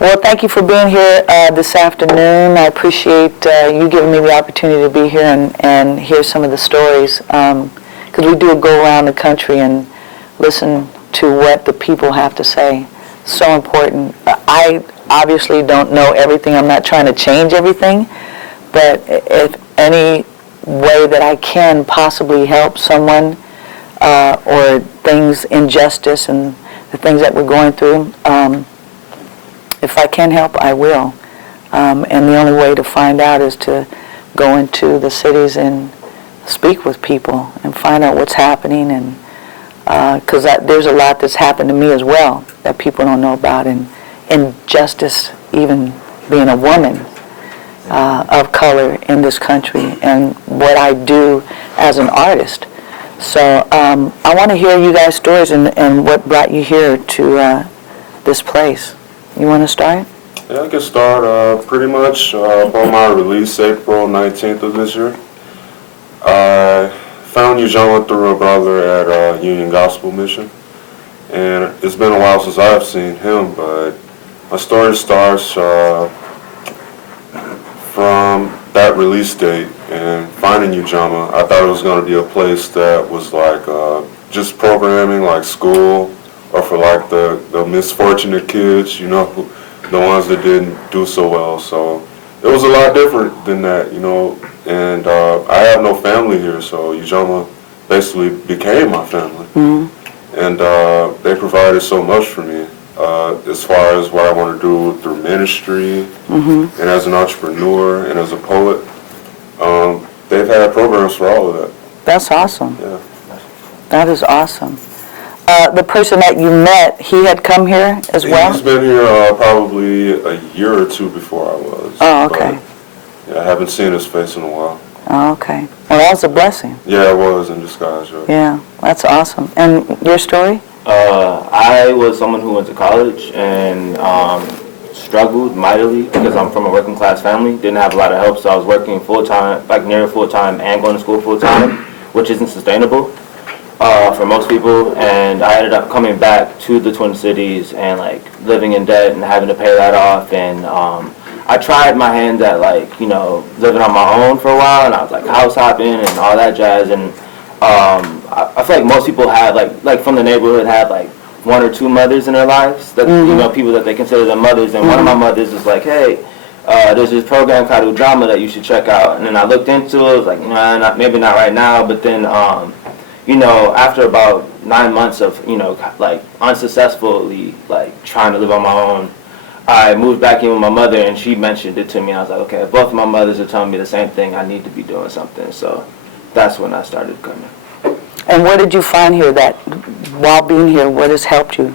Well, thank you for being here this afternoon. I appreciate you giving me the opportunity to be here and hear some of the stories, because we do go around the country and listen to what the people have to say. So important. I obviously don't know everything. I'm not trying to change everything, but if any way that I can possibly help someone or things, injustice and the things that we're going through, if I can help, I will. And the only way to find out is to go into the cities and speak with people and find out what's happening, and because there's a lot that's happened to me as well that people don't know about, and injustice, even being a woman of color in this country, and what I do as an artist. So I want to hear you guys' stories and what brought you here to this place. You want to start? Yeah, I can start pretty much on my release, April 19th of this year. I found Ujamaa through a brother at Union Gospel Mission, and it's been a while since I've seen him, but my story starts from that release date and finding Ujamaa. I thought it was going to be a place that was like just programming, like school, or for like the misfortunate kids, you know, the ones that didn't do so well. So it was a lot different than that, you know, and I have no family here, so Ujamaa basically became my family. Mm-hmm. And they provided so much for me as far as what I want to do through ministry, mm-hmm. and as an entrepreneur and as a poet. They've had programs for all of that. That's awesome. Yeah. That is awesome. The person that you met, he had come here as well? He's been here probably a year or two before I was. Oh, okay. But, yeah, I haven't seen his face in a while. Oh, okay. Well, that was a blessing. Yeah, it was in disguise. Yeah, that's awesome. And your story? I was someone who went to college and struggled mightily because I'm from a working class family. Didn't have a lot of help, so I was working full-time, like near full-time, and going to school full-time, which isn't sustainable for most people. And I ended up coming back to the Twin Cities and like living in debt and having to pay that off. And I tried my hand at like, you know, living on my own for a while, and I was like house hopping and all that jazz. And I feel like most people have like from the neighborhood have like one or two mothers in their lives that, mm-hmm. you know, people that they consider their mothers. And mm-hmm. one of my mothers is like, hey, there's this program called Ujamaa that you should check out. And then I looked into it. I was like, nah, maybe not right now. But then, you know, after about 9 months of, you know, like unsuccessfully like trying to live on my own, I moved back in with my mother, and she mentioned it to me. I was like, okay, both of my mothers are telling me the same thing. I need to be doing something. So that's when I started coming. And what did you find here that, while being here, what has helped you?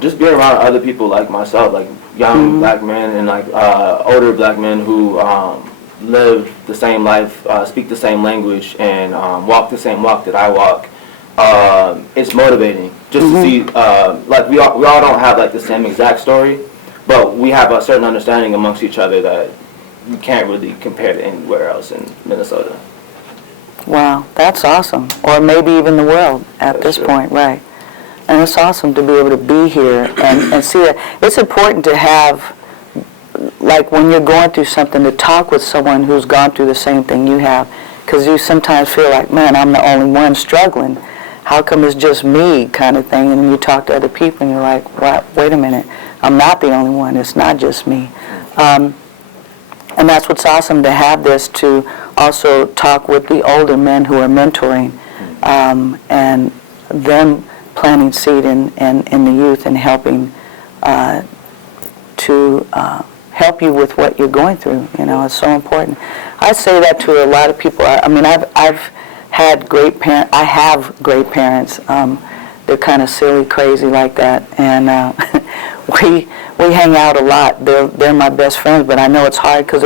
Just being around other people like myself, like young mm-hmm. black men and like older black men who live the same life, speak the same language, and walk the same walk that I walk. It's motivating just mm-hmm. to see, like we all don't have like the same exact story, but we have a certain understanding amongst each other that you can't really compare to anywhere else in Minnesota. Wow, that's awesome. Or maybe even the world at this point, right. And it's awesome to be able to be here and see it. It's important to have, like when you're going through something, to talk with someone who's gone through the same thing you have, because you sometimes feel like, man, I'm the only one struggling. How come it's just me kind of thing? And then you talk to other people and you're like, what? Wait a minute, I'm not the only one. It's not just me. And that's what's awesome, to have this, to also talk with the older men who are mentoring, and them planting seed in the youth and helping to help you with what you're going through. You know, it's so important. I say that to a lot of people. I mean, I've had great parents. I have great parents. They're kind of silly, crazy like that, and we hang out a lot. They're my best friends, but I know it's hard because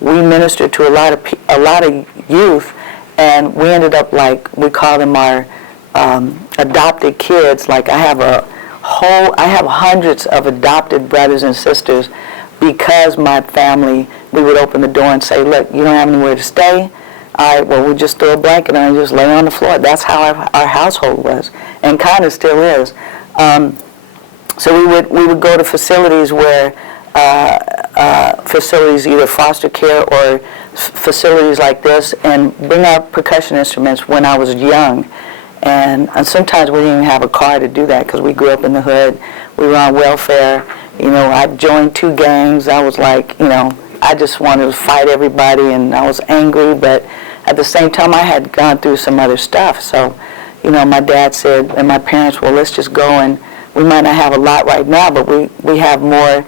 we minister to a lot of youth, and we ended up like, we call them our adopted kids. Like I have hundreds of adopted brothers and sisters, because my family, we would open the door and say, look, you don't have anywhere to stay. All right, well, we just throw a blanket on and just lay on the floor. That's how our household was, and kind of still is. So we would go to facilities where facilities, either foster care or facilities like this, and bring out percussion instruments when I was young. And sometimes we didn't even have a car to do that because we grew up in the hood. We were on welfare. You know, I joined 2 gangs. I was like, you know, I just wanted to fight everybody, and I was angry, but at the same time I had gone through some other stuff. So, you know, my dad said, and my parents, well, let's just go, and we might not have a lot right now, but we have more,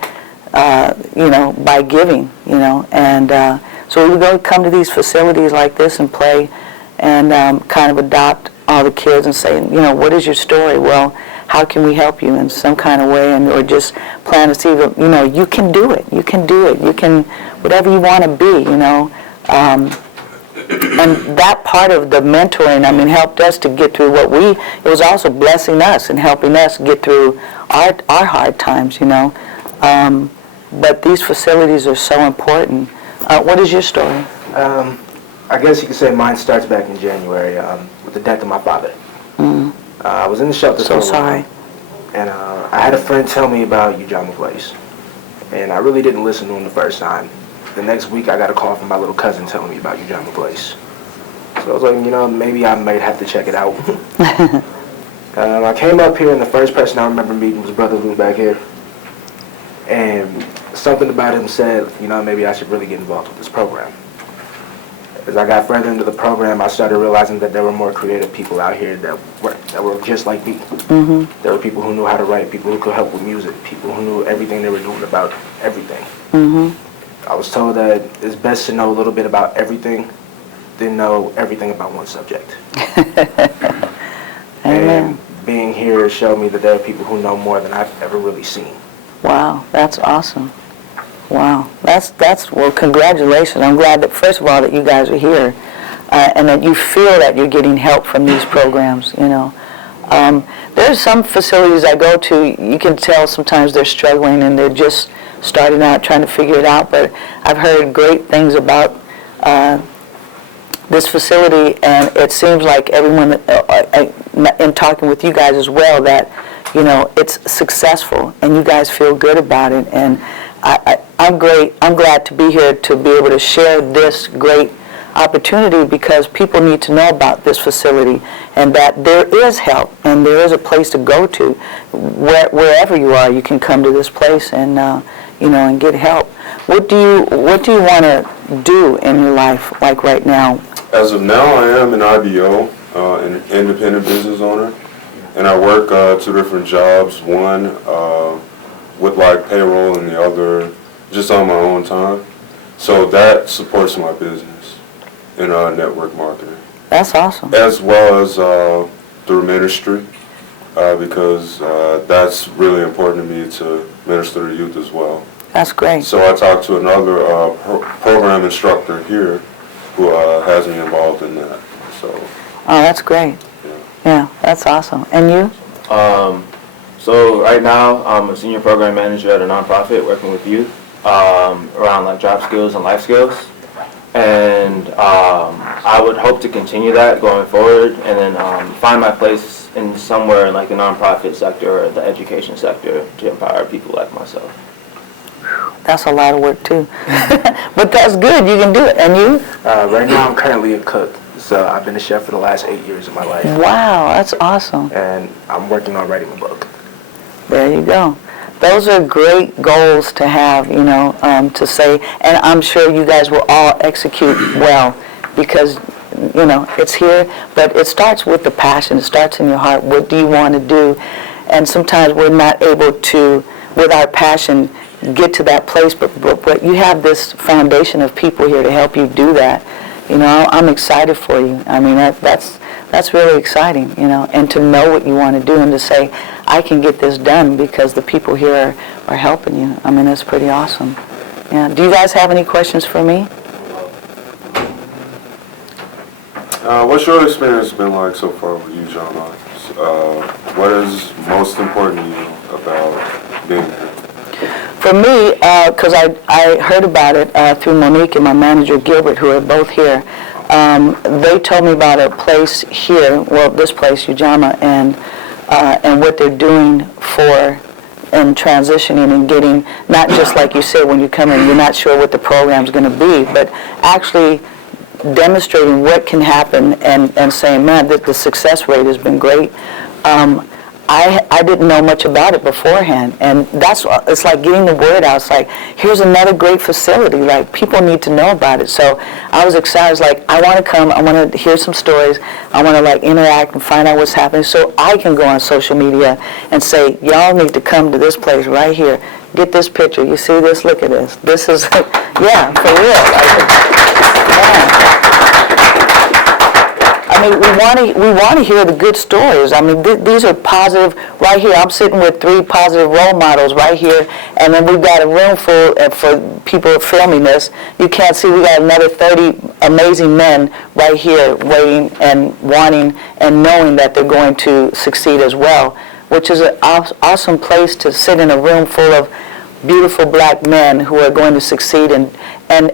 you know, by giving, you know. And so we would go come to these facilities like this and play and kind of adopt all the kids and say, you know, what is your story? Well, how can we help you in some kind of way? And or just plan to see that, you know, you can do it. You can do it. You can, whatever you want to be, you know. And that part of the mentoring, I mean, helped us to get through it was also blessing us and helping us get through our hard times, you know. But these facilities are so important. What is your story? I guess you could say mine starts back in January with the death of my father. I was in the shelter for a while. So sorry. And I had a friend tell me about UjamaaPlace. And I really didn't listen to him the first time. The next week I got a call from my little cousin telling me about UjamaaPlace. So I was like, you know, maybe I might have to check it out. I came up here and the first person I remember meeting was Brother Lou back here. And something about him said, you know, maybe I should really get involved with this program. As I got further into the program, I started realizing that there were more creative people out here that were just like me. Mm-hmm. There were people who knew how to write, people who could help with music, people who knew everything they were doing about everything. Mm-hmm. I was told that it's best to know a little bit about everything than know everything about one subject. Amen. And being here showed me that there are people who know more than I've ever really seen. Wow, that's awesome. Wow, that's well, congratulations. I'm glad that, first of all, that you guys are here and that you feel that you're getting help from these programs, you know. There's some facilities I go to, you can tell sometimes they're struggling and they're just starting out trying to figure it out, but I've heard great things about this facility, and it seems like everyone, in talking with you guys as well, that, you know, it's successful and you guys feel good about it. And I'm glad to be here to be able to share this great opportunity, because people need to know about this facility and that there is help and there is a place to go to. Wherever you are, you can come to this place and you know, and get help. What do you want to do in your life, like right now? As of now, I am an IBO, an independent business owner, and I work 2 different jobs. One with like payroll, and the other just on my own time. So that supports my business in network marketing. That's awesome. As well as through ministry, because that's really important to me to minister to youth as well. That's great. So I talked to another program instructor here who has me involved in that. So. Oh, that's great. Yeah, that's awesome. And you? So right now, I'm a senior program manager at a nonprofit working with youth around like job skills and life skills. And I would hope to continue that going forward, and then find my place in somewhere in like the nonprofit sector or the education sector to empower people like myself. That's a lot of work too. But that's good, you can do it. And you? Right now I'm currently a cook. So I've been a chef for the last 8 years of my life. Wow, that's awesome. And I'm working on writing a book. There you go. Those are great goals to have, you know, to say, and I'm sure you guys will all execute well, because, you know, it's here, but it starts with the passion. It starts in your heart. What do you want to do? And sometimes we're not able to, with our passion, get to that place, but you have this foundation of people here to help you do that. You know, I'm excited for you. I mean, that's really exciting, you know, and to know what you want to do and to say, I can get this done because the people here are helping you. I mean, that's pretty awesome. Yeah. Do you guys have any questions for me? What's your experience been like so far with Ujamaa? What is most important to you about being here? For me, because I heard about it through Monique and my manager Gilbert, who are both here. They told me about a place here, well, this place, Ujamaa, and what they're doing for and transitioning and getting, not just like you said, when you come in, you're not sure what the program's going to be, but actually demonstrating what can happen and saying, man, the success rate has been great. I didn't know much about it beforehand, and it's like getting the word out. It's like, here's another great facility, like people need to know about it. So I was excited. I was like, I want to come, I want to hear some stories, I want to like interact and find out what's happening so I can go on social media and say, y'all need to come to this place right here. Get this picture, you see this, look at this. This is, yeah, for real. Yeah. I mean, we want to hear the good stories. I mean, these are positive. Right here, I'm sitting with 3 positive role models right here, and then we've got a room full for people filming this. You can't see, we got another 30 amazing men right here waiting and wanting and knowing that they're going to succeed as well, which is an awesome place to sit in a room full of beautiful black men who are going to succeed and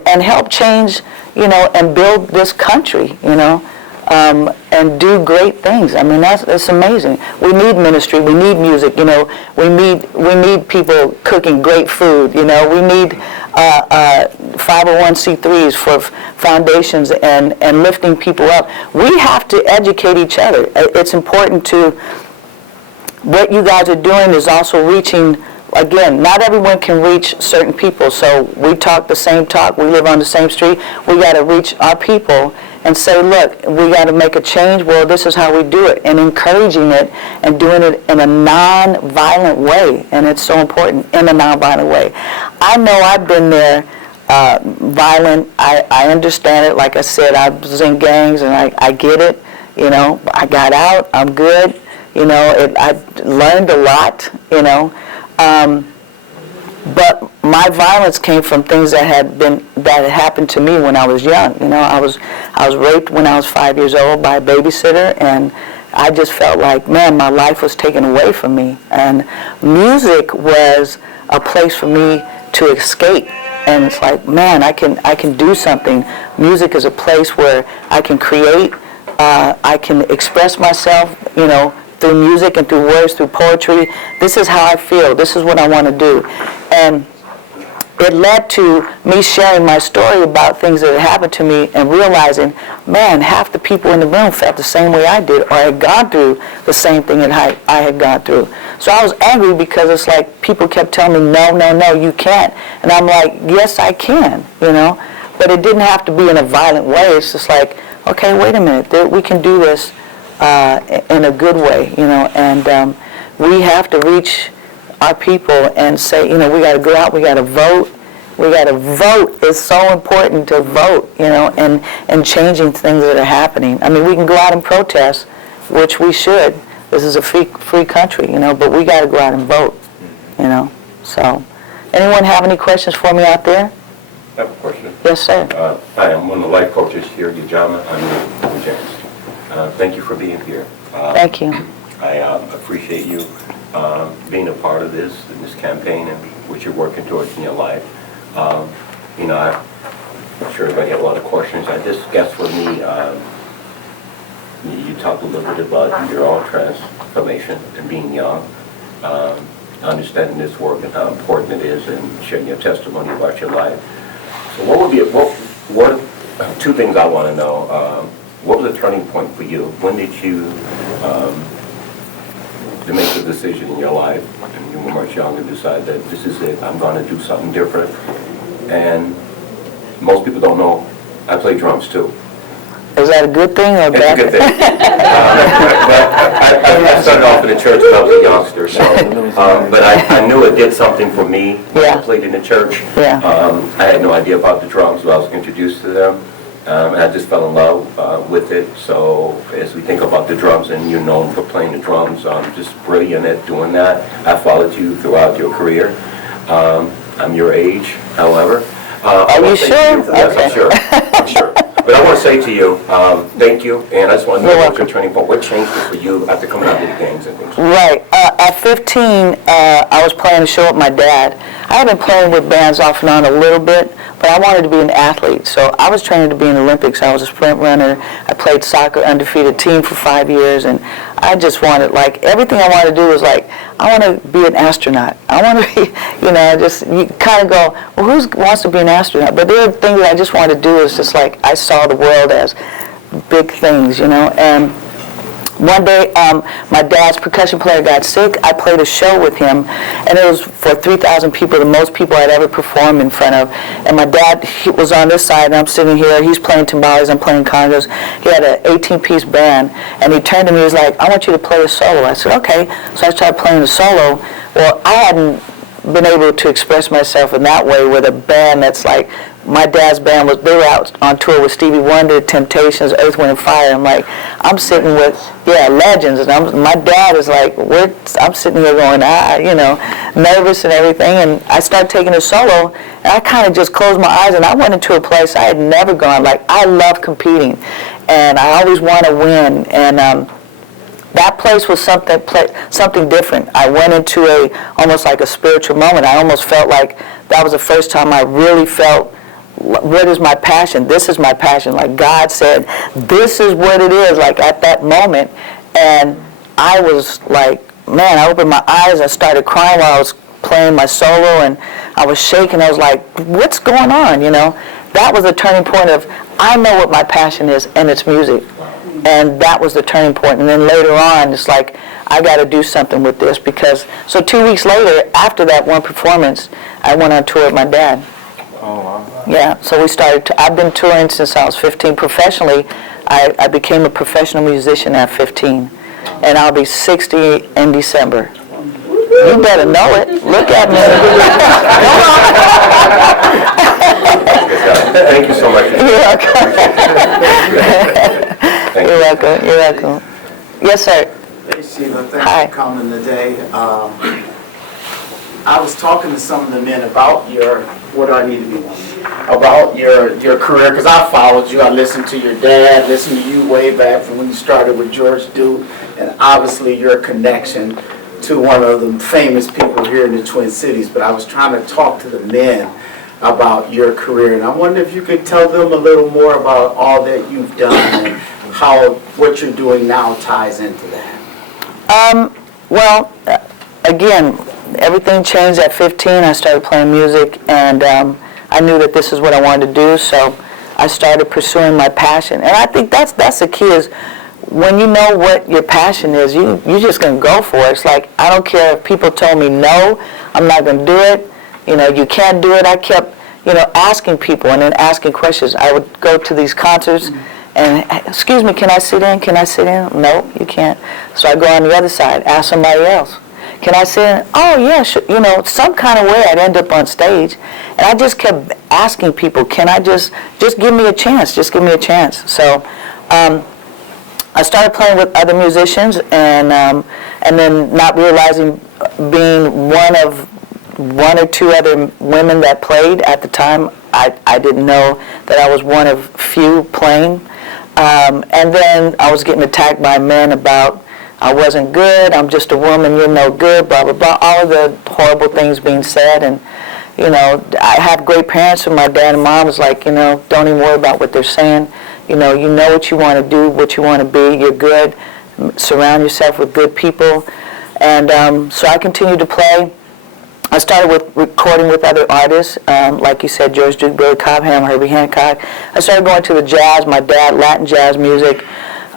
help change, you know, and build this country, you know. And do great things. I mean, that's amazing. We need ministry. We need music. You know, we need people cooking great food. You know, we need 501c3s for foundations and lifting people up. We have to educate each other. It's important to. What you guys are doing is also reaching. Again, not everyone can reach certain people. So we talk the same talk. We live on the same street. We got to reach our people and say, look, we got to make a change. Well, this is how we do it, and encouraging it and doing it in a non-violent way. And it's so important, in a non-violent way. I know I've been there violent. I understand it. Like I said, I was in gangs, and I get it. You know, I got out. I'm good. You know, I learned a lot, you know. But my violence came from things that had happened to me when I was young. You know, I was raped when I was 5 years old by a babysitter, and I just felt like, man, my life was taken away from me. And music was a place for me to escape. And it's like, man, I can do something. Music is a place where I can create, I can express myself, you know, through music and through words, through poetry. This is how I feel. This is what I want to do. And it led to me sharing my story about things that had happened to me and realizing, man, half the people in the room felt the same way I did or had gone through the same thing that I had gone through. So I was angry because it's like people kept telling me, no, no, no, you can't. And I'm like, yes, I can, you know. But it didn't have to be in a violent way. It's just like, okay, wait a minute, we can do this in a good way, you know, and we have to reach our people and say, you know, we got to go out, we got to vote. We got to vote. It's so important to vote, you know, and changing things that are happening. I mean, we can go out and protest, which we should. This is a free country, you know, but we got to go out and vote, you know. So, anyone have any questions for me out there? I have a question. Yes, sir. Hi, I'm one of the life coaches here at Ujamaa. I'm Ujamaa. Thank you for being here. Thank you. I appreciate you being a part of this campaign and what you're working towards in your life. You know, I'm sure everybody had a lot of questions. I just guess for me, you talked a little bit about your own transformation and being young, understanding this work and how important it is, and sharing your testimony about your life. So what would be, what two things I want to know. What was the turning point for you? When did you to make the decision in your life, and you were much young, and decide that this is it, I'm going to do something different? And most people don't know I play drums too. Is that a good thing or bad? It's a good thing. I started off in the church when I was a youngster, so, but I knew it did something for me when I played in the church. Yeah. I had no idea about the drums, but I was introduced to them. And I just fell in love with it. So as we think about the drums, and you're known for playing the drums, just brilliant at doing that. I followed you throughout your career. I'm your age, however. Are you sure? Yes, okay. I'm sure. But I want to say to you, thank you, and I just want to know what's your turning point. What changed it for you after coming out of the gangs and things? Right. At 15, I was playing a show with my dad. I had been playing with bands off and on a little bit, but I wanted to be an athlete. So I was training to be in the Olympics. I was a sprint runner. I played soccer, undefeated team for 5 years, and I just wanted, like, everything I wanted to do was like, I want to be an astronaut. I want to be, just, you kind of go, well, who wants to be an astronaut? But there are things that I just wanted to do. Is just like, I saw the world as big things, and one day, my dad's percussion player got sick. I played a show with him, and it was for 3,000 people, the most people I'd ever performed in front of. And my dad, he was on this side, and I'm sitting here. He's playing timbales, I'm playing congas. He had an 18-piece band, and he turned to me, he was like, I want you to play a solo. I said, okay. So I started playing a solo. Well, I hadn't been able to express myself in that way with a band that's like, my dad's band they were out on tour with Stevie Wonder, Temptations, Earth, Wind, and Fire. I'm sitting with, legends, and my dad is like, I'm sitting here going, nervous and everything, and I started taking a solo, and I kind of just closed my eyes, and I went into a place I had never gone. Like, I love competing, and I always want to win, and that place was something different. I went into almost like a spiritual moment. I almost felt like that was the first time I really felt, what is my passion? This is my passion. Like God said, this is what it is, like at that moment. And I was like, man, I opened my eyes, I started crying while I was playing my solo, and I was shaking. I was like, what's going on, That was the turning point of, I know what my passion is, and it's music. And that was the turning point. And then later on, it's like, I got to do something with this, because, so 2 weeks later, after that one performance, I went on tour with my dad. Oh, wow. Yeah, so we started, I've been touring since I was 15 professionally. I became a professional musician at 15, and I'll be 60 in December. You better know it. Look at me. Thank you so much. You're welcome. You're welcome. Yes, sir. Hey, Sheila, thanks Hi. for coming today. I was talking to some of the men about about your career, because I followed you. I listened to your dad, listened to you way back from when you started with George Duke, and obviously your connection to one of the famous people here in the Twin Cities. But I was trying to talk to the men about your career, and I wonder if you could tell them a little more about all that you've done and how what you're doing now ties into that. Well, again, everything changed at 15. I started playing music, and I knew that this is what I wanted to do, so I started pursuing my passion. And I think that's the key, is when you know what your passion is, you're just going to go for it. It's like, I don't care if people told me, no, I'm not going to do it. You can't do it. I kept, asking people and then asking questions. I would go to these concerts and, excuse me, can I sit in? Can I sit in? No, you can't. So I go on the other side, ask somebody else. Can I sit in? Oh, yeah, sure. Some kind of way I'd end up on stage. And I just kept asking people, can I just give me a chance, just give me a chance. So I started playing with other musicians, and then not realizing, being one or two other women that played at the time, I didn't know that I was one of few playing. And then I was getting attacked by men about, I wasn't good, I'm just a woman, you're no good, blah, blah, blah, all of the horrible things being said. And, I have great parents, and my dad and mom was like, don't even worry about what they're saying. You know what you want to do, what you want to be, you're good, surround yourself with good people. And so I continued to play. I started with recording with other artists, like you said, George Duke, Billy Cobham, Herbie Hancock. I started going to the jazz, my dad, Latin jazz music.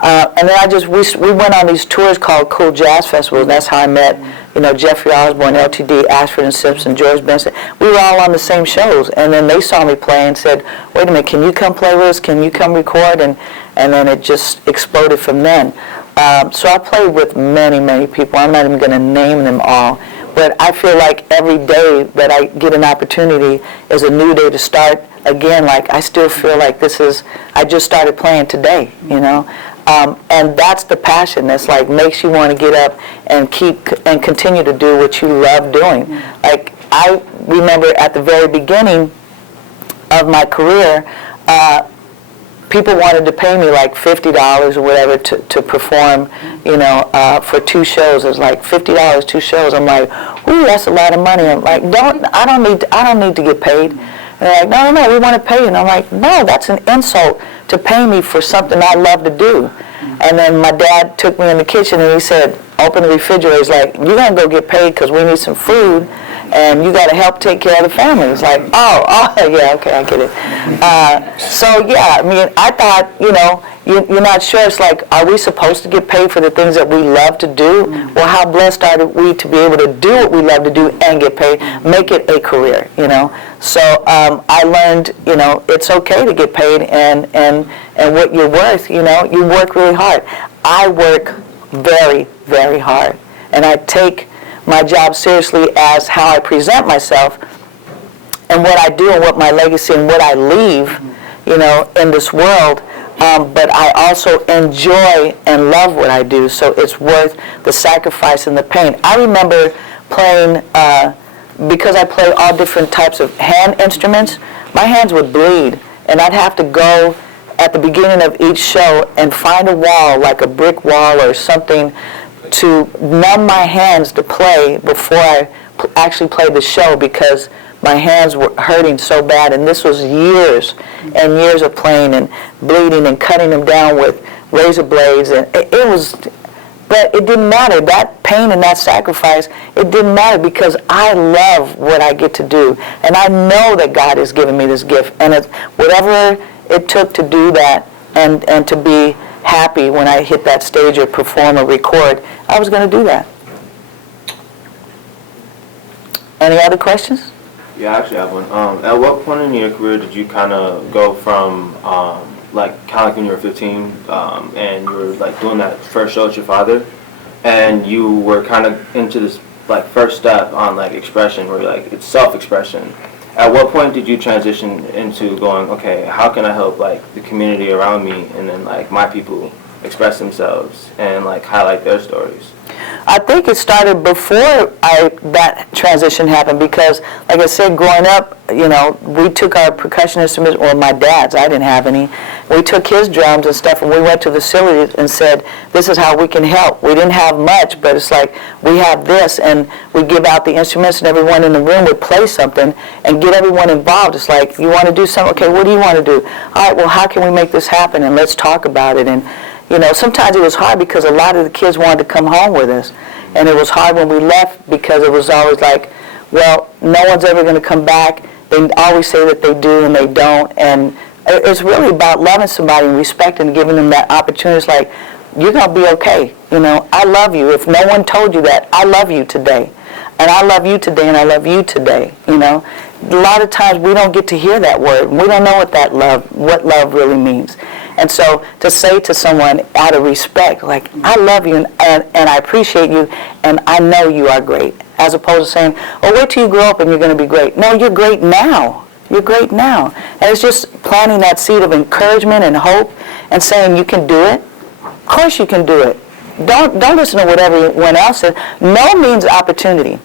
And then we went on these tours called Cool Jazz Festivals. That's how I met, Jeffrey Osborne, LTD, Ashford and Simpson, George Benson. We were all on the same shows. And then they saw me play and said, wait a minute, can you come play with us? Can you come record? And then it just exploded from then. So I played with many, many people. I'm not even going to name them all. But I feel like every day that I get an opportunity is a new day to start again. Like, I still feel like I just started playing today, And that's the passion that's like makes you want to get up and continue to do what you love doing. Like, I remember at the very beginning of my career, people wanted to pay me like $50 or whatever to perform, for 2 shows. It was like $50, 2 shows. I'm like, ooh, that's a lot of money. I'm like, I don't need to get paid. And they're like, no, we want to pay you. And I'm like, no, that's an insult to pay me for something I love to do. And then my dad took me in the kitchen and he said, open the refrigerator. He's like, you're going to go get paid because we need some food and you got to help take care of the family. It's like, oh, yeah, okay, I get it. So, yeah, I mean, I thought, you know, you're not sure. It's like, are we supposed to get paid for the things that we love to do? Well, how blessed are we to be able to do what we love to do and get paid, make it a career, you know? So I learned, you know, it's okay to get paid and what you're worth, you know, you work really hard. I work very, very hard. And I take my job seriously as how I present myself and what I do and what my legacy and what I leave, you know, in this world. But I also enjoy and love what I do, so it's worth the sacrifice and the pain. I remember playing, because I play all different types of hand instruments, my hands would bleed, and I'd have to go at the beginning of each show and find a wall, like a brick wall or something, to numb my hands to play before I actually played the show, because my hands were hurting so bad. And this was years and years of playing and bleeding and cutting them down with razor blades, and it was, but it didn't matter. That pain and that sacrifice, it didn't matter, because I love what I get to do, and I know that God has given me this gift, and it's whatever it took to do that and to be happy when I hit that stage or perform or record, I was going to do that. Any other questions? Yeah, I actually have one. At what point in your career did you kind of go from, like when you were 15, and you were like doing that first show with your father, and you were kind of into this like first step on like expression, where you're like, it's self-expression. At what point did you transition into going, okay, how can I help like the community around me and then like my people express themselves and like highlight their stories? I think it started before that transition happened, because, like I said, growing up, you know, we took our percussion instruments, or my dad's, I didn't have any. We took his drums and stuff, and we went to facilities and said, this is how we can help. We didn't have much, but it's like, we have this, and we give out the instruments, and everyone in the room would play something and get everyone involved. It's like, you want to do something? Okay, what do you want to do? All right, well, how can we make this happen? And let's talk about it. And you know, sometimes it was hard because a lot of the kids wanted to come home with us. And it was hard when we left, because it was always like, well, no one's ever going to come back. They always say that they do and they don't. And it's really about loving somebody and respecting and giving them that opportunity. It's like, you're going to be okay. You know, I love you. If no one told you that, I love you today. And I love you today, and I love you today, you know. A lot of times we don't get to hear that word. We don't know what love really means. And so to say to someone out of respect, like, I love you and I appreciate you and I know you are great, as opposed to saying, oh, wait till you grow up and you're going to be great. No, you're great now. You're great now. And it's just planting that seed of encouragement and hope and saying you can do it. Of course you can do it. Don't listen to what everyone else says. No means opportunity.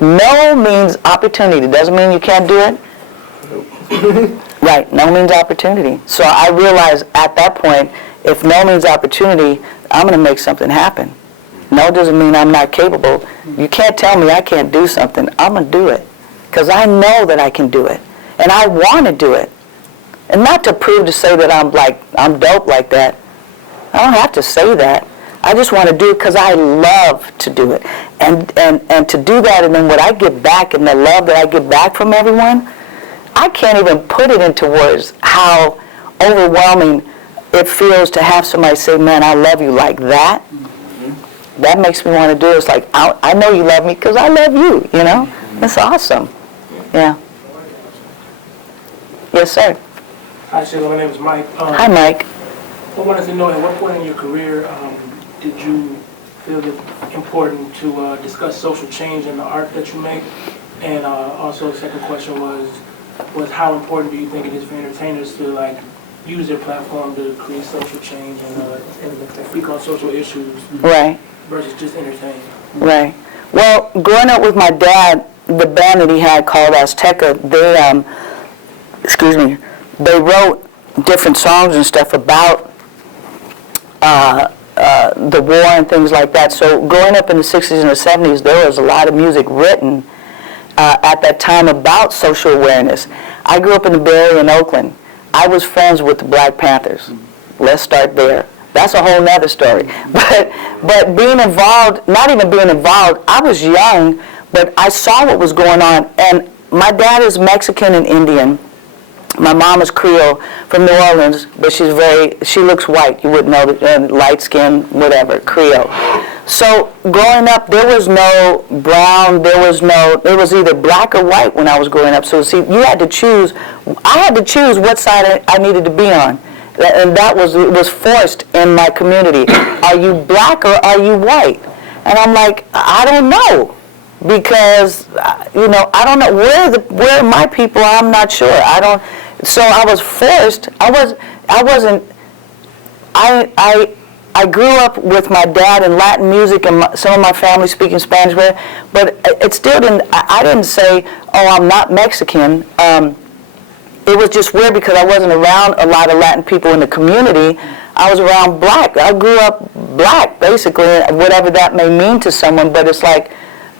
No means opportunity. Doesn't mean you can't do it. Right, no means opportunity. So I realized at that point, if no means opportunity, I'm going to make something happen. No doesn't mean I'm not capable. You can't tell me I can't do something. I'm going to do it, because I know that I can do it, and I want to do it. And not to prove to say that I'm dope like that. I don't have to say that. I just want to do it because I love to do it. And to do that, and then what I get back and the love that I get back from everyone, I can't even put it into words how overwhelming it feels to have somebody say, man, I love you like that. Mm-hmm. That makes me want to do it. It's like, I know you love me because I love you, you know? Mm-hmm. It's awesome. Yeah. Yes, sir. Hi, Sheila. My name is Mike. Hi, Mike. I wanted to know, at what point in your career did you feel it important to discuss social change in the art that you make? And also, the second question was how important do you think it is for entertainers to like use their platform to create social change and speak on social issues, right, versus just entertain? Right. Well, growing up with my dad, the band that he had called Azteca, they wrote different songs and stuff about the war and things like that. So growing up in the 60s and the 70s, there was a lot of music written at that time about social awareness. I grew up in the Bay Area in Oakland. I was friends with the Black Panthers. Let's start there. That's a whole nother story. But being involved, not even being involved, I was young, but I saw what was going on. And my dad is Mexican and Indian. My mom is Creole from New Orleans, but she looks white. You wouldn't know, light skin, whatever, Creole. So growing up, there was no brown, it was either black or white when I was growing up. So see, you had to choose, I had to choose what side I needed to be on. And it was forced in my community. Are you black or are you white? And I'm like, I don't know. Because, I don't know. Where are my people? I'm not sure. So I was forced. I grew up with my dad in Latin music and some of my family speaking Spanish, but it still didn't, I didn't say, oh, I'm not Mexican. It was just weird because I wasn't around a lot of Latin people in the community. I was around black. I grew up black, basically, whatever that may mean to someone, but it's like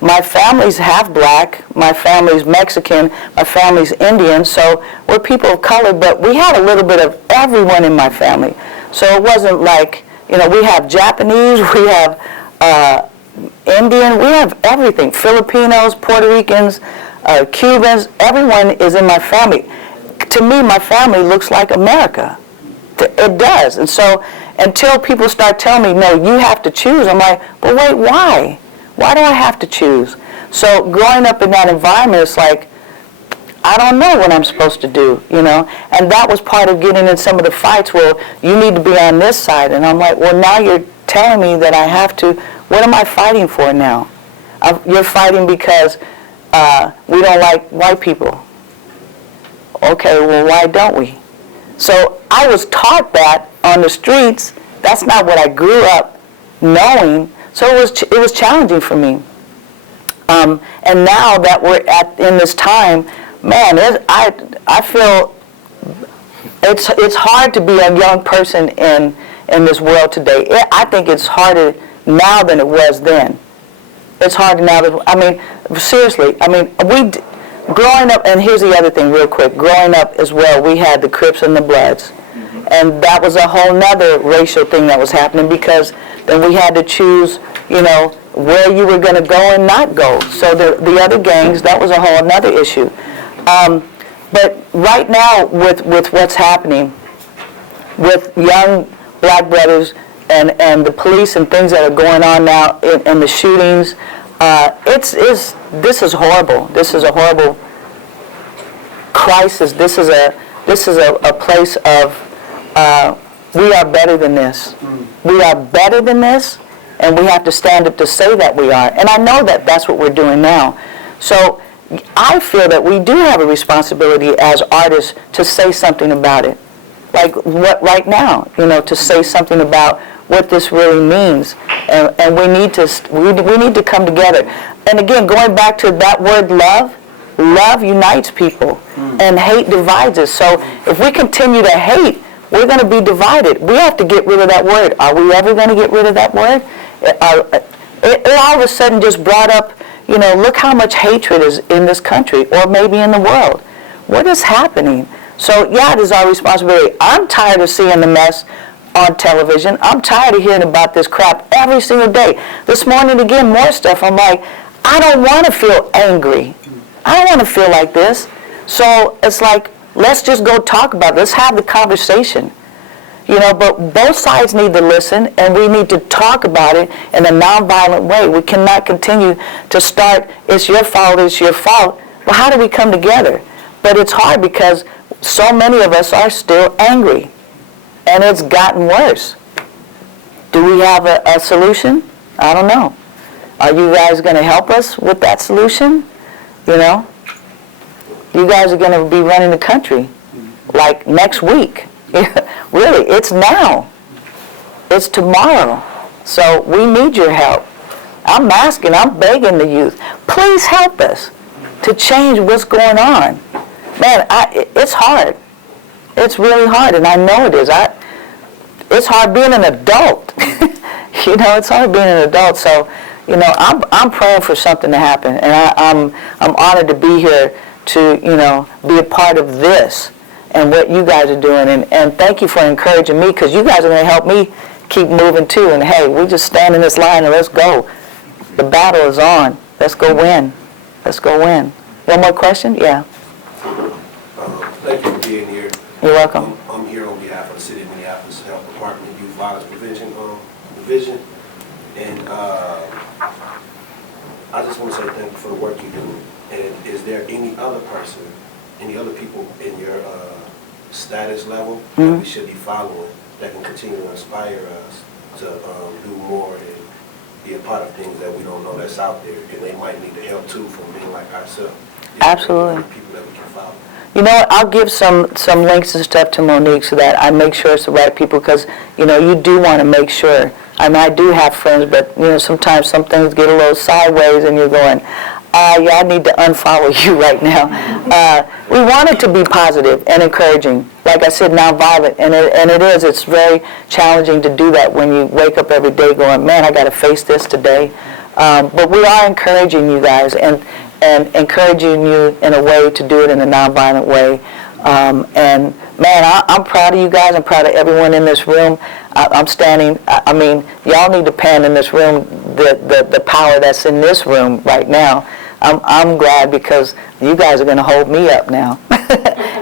my family's half black, my family's Mexican, my family's Indian, so we're people of color, but we had a little bit of everyone in my family. So it wasn't like, we have Japanese, we have Indian, we have everything, Filipinos, Puerto Ricans, Cubans, everyone is in my family. To me, my family looks like America. It does. And so until people start telling me, no, you have to choose, I'm like, well, wait, why? Why do I have to choose? So growing up in that environment, it's like, I don't know what I'm supposed to do, And that was part of getting in some of the fights where you need to be on this side. And I'm like, well, now you're telling me that I have to, what am I fighting for now? You're fighting because we don't like white people. Okay, well, why don't we? So I was taught that on the streets. That's not what I grew up knowing. So it was challenging for me. And now that we're in this time, man, I feel it's hard to be a young person in this world today. I think it's harder now than it was then. It's harder now seriously, growing up, and here's the other thing real quick, growing up as well, we had the Crips and the Bloods. And that was a whole nother racial thing that was happening because then we had to choose, where you were going to go and not go. So the other gangs, that was a whole nother issue. But right now with what's happening with young black brothers and the police and things that are going on now and the shootings, this is horrible. This is a horrible crisis. This is a place of we are better than this. We are better than this, and we have to stand up to say that we are. And I know that that's what we're doing now. So I feel that we do have a responsibility as artists to say something about it. Like what right now, to say something about what this really means. And we need to come together. And again, going back to that word love unites people, and hate divides us. So if we continue to hate, we're going to be divided. We have to get rid of that word. Are we ever going to get rid of that word? It all of a sudden just brought up, look how much hatred is in this country, or maybe in the world. What is happening? So yeah, it is our responsibility. I'm tired of seeing the mess on television. I'm tired of hearing about this crap every single day. This morning again, more stuff. I'm like, I don't want to feel angry. I don't want to feel like this. So it's like, let's just go talk about it. Let's have the conversation. But both sides need to listen, and we need to talk about it in a nonviolent way. We cannot continue to start, it's your fault. Well, how do we come together? But it's hard because so many of us are still angry, and it's gotten worse. Do we have a solution? I don't know. Are you guys going to help us with that solution? You guys are going to be running the country like next week. Really, it's now. It's tomorrow. So we need your help. I'm asking, I'm begging the youth, please help us to change what's going on. Man, it's hard. It's really hard, and I know it is. It's hard being an adult. It's hard being an adult. So, I'm praying for something to happen, and I'm honored to be here to, be a part of this and what you guys are doing. And thank you for encouraging me, because you guys are going to help me keep moving too. And hey, we just stand in this line and let's go. The battle is on. Let's go win. Let's go win. One more question? Yeah. Thank you for being here. You're welcome. I'm here on behalf of the City of Minneapolis Health Department Youth Violence Prevention Division. And I just want to say thank you for the work you do. And is there any other person, any other people in your status level that we should be following that can continue to inspire us to do more and be a part of things that we don't know that's out there, and they might need the help too from being like ourselves? Absolutely. People that we can follow. You know what, I'll give some links and stuff to Monique so that I make sure it's the right people, because, you know, you do want to make sure. I mean, I do have friends, but, you know, sometimes some things get a little sideways and you're going, yeah, I need to unfollow you right now. We want it to be positive and encouraging. Like I said, nonviolent, and it is. It's very challenging to do that when you wake up every day going, man, I got to face this today. But we are encouraging you guys and encouraging you in a way to do it in a nonviolent way. And man, I'm proud of you guys. I'm proud of everyone in this room. I'm standing, I mean, y'all need to pan in this room the power that's in this room right now. I'm glad because you guys are going to hold me up now.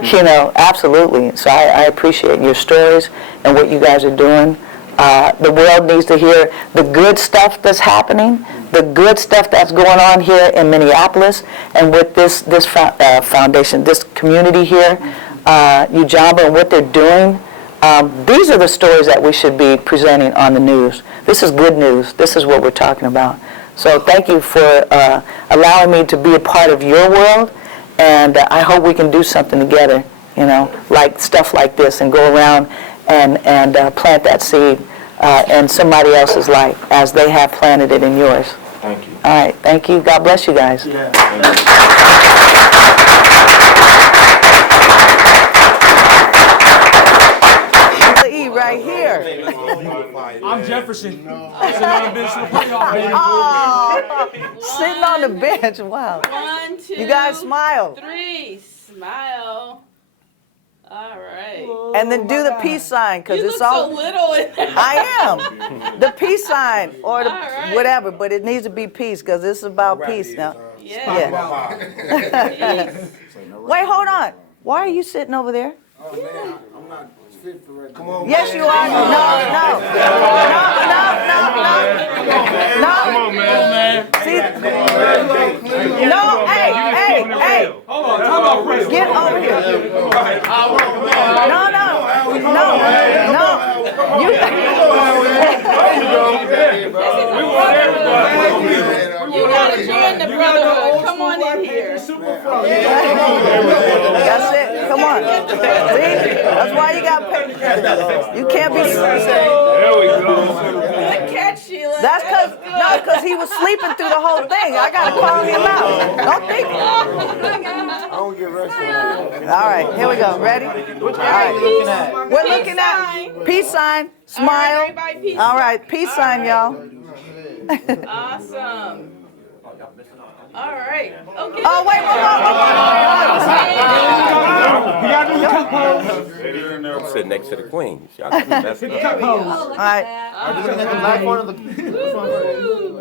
You know, absolutely. So I appreciate your stories and what you guys are doing. The world needs to hear the good stuff that's happening, the good stuff that's going on here in Minneapolis, and with this foundation, this community here, Ujamaa, and what they're doing. These are the stories that we should be presenting on the news. This is good news. This is what we're talking about. So thank you for allowing me to be a part of your world, and I hope we can do something together, you know, like stuff like this, and go around and plant that seed in somebody else's life as they have planted it in yours. Thank you. All right, thank you. God bless you guys. Yeah. Sheila E right here. I'm Jefferson. Sitting on the bench for the playoff, baby. Oh, sitting on the bench. Wow. 1, 2, You guys smile. 3. Smile. All right. And then do the peace sign, because You it's look all. so little in there. I am. The peace sign or the All right. whatever, but it needs to be peace, because this is about peace now. Yeah. Yeah. Wait, hold on. Why are you sitting over there? Oh man, I'm not fit for it. Come on. Yes, you are. No. Come on, man. See, no, hey. Hold on, time out, Chris. Get over here. No. You gotta join the brotherhood. Come on in here. That's it. Come on. See? That's why you got paid. You can't be. There we go. Good catch, Sheila. That's because he was sleeping through the whole thing. I gotta call him out. Don't think. I don't get rested. All right, here we go. Ready? All right. We're looking at peace sign. Smile. All right, peace sign, y'all. Awesome. All right. Okay. Oh, wait. I'm sitting next to the queen. Y'all got me messed up. All right. Woo.